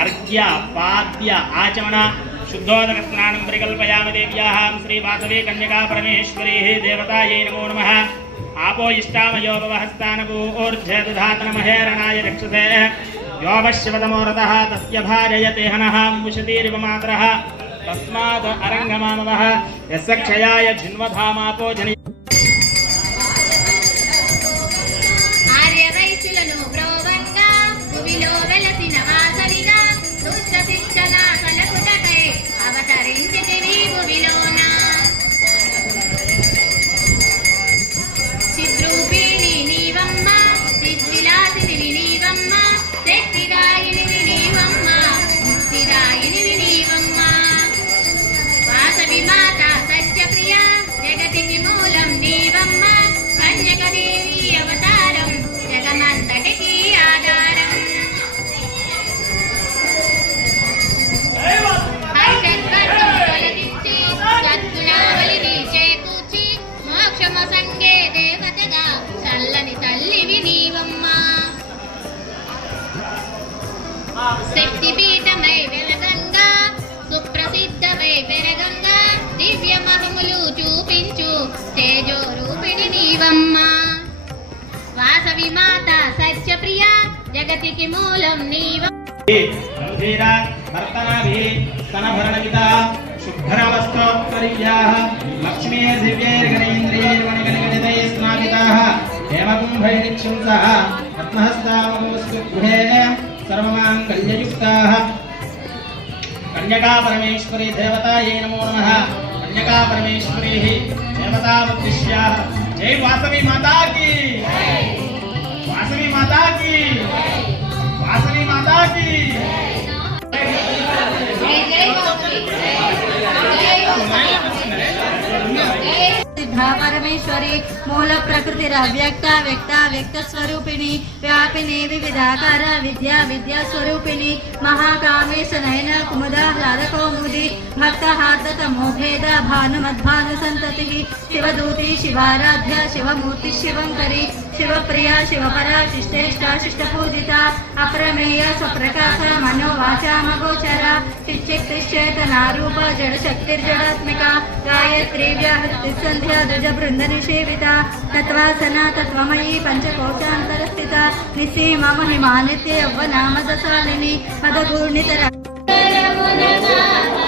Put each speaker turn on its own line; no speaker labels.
अर्घ्य, पाद्य, आचमन शुद्धोदकस्नानं परिकल्पयाम देव्यां श्रीवासवे कन्यका परमेश्वरेः देवतायै नमो नमः। आपो इष्टामयोपवहस्तानपूर्ध्वधातनमहेरणाय रक्षसे। योपश्यवतमोरतः तस्य भार्ययते हनः मुशतीरिव मातरः तस्मात् अरङ्गमामवः यस्य क्षयाय जिन्वधामापो जनि
కన్యకదేవి అవతారం జగమంతటికి ఆధారం. మోక్షమ సంగే దేవతగా చల్లని తల్లివి వెలగంగా సుప్రసిద్ధమై పెరగంగా దివ్య మహములు చూపించు తేజో రూపిణి నీవమ్మా. విమాత సస్యప్రియ జగతికి మూలం నీవ
శుభ్రవస్తోత్తరీయాః లక్ష్మీర్దివ్యైర్గణేంద్రియైర్వణిగణగణితైస్నామితాः హేమకుంభైనిక్షుంసః రత్నహస్తామోస్తు గృహే సర్వమాంగళ్యయుక్తాः కన్యకా పరమేశ్వరి దేవతాయే నమో నమః కన్యకా పరమేశ్వరి దేవతాముద్దిశ్యాః జై వాసవి మాతాకి की वासवी माता की वासवी माता की
సిద్ధా పరమేశ్వరి మూల ప్రకృతి అవ్యక్త వ్యక్త వ్యక్త స్వరూపిణి వ్యాపిని వివిధాకార విద్యా విద్యా స్వరూపిణి మహాకామేశ నయన కుముదాహ్లాద కౌముది భక్త మోభేద భానుమద్భాను సంతతి శివదూతి శివారాధ్య శివమూర్తి శివంకరి శివప్రియా శివపరా శిష్టేష్టా శిష్టపూజిత అప్రమేయ స్వప్రకాశ మనోవాచామగోచర చిచ్చిక్తిశ్చేతనారూప జడశక్తిర్జడాత్మిక గాయత్రీ వ్యాహృతి సంధ్యా ధ్వజ బృంద నిషేవిత తత్వాసన తత్వమయీ పంచకోశాంతరస్థిత నిసీమ మహిమానిత్య యవ్వనామదశాలిని పదగూర్ణితర
Manama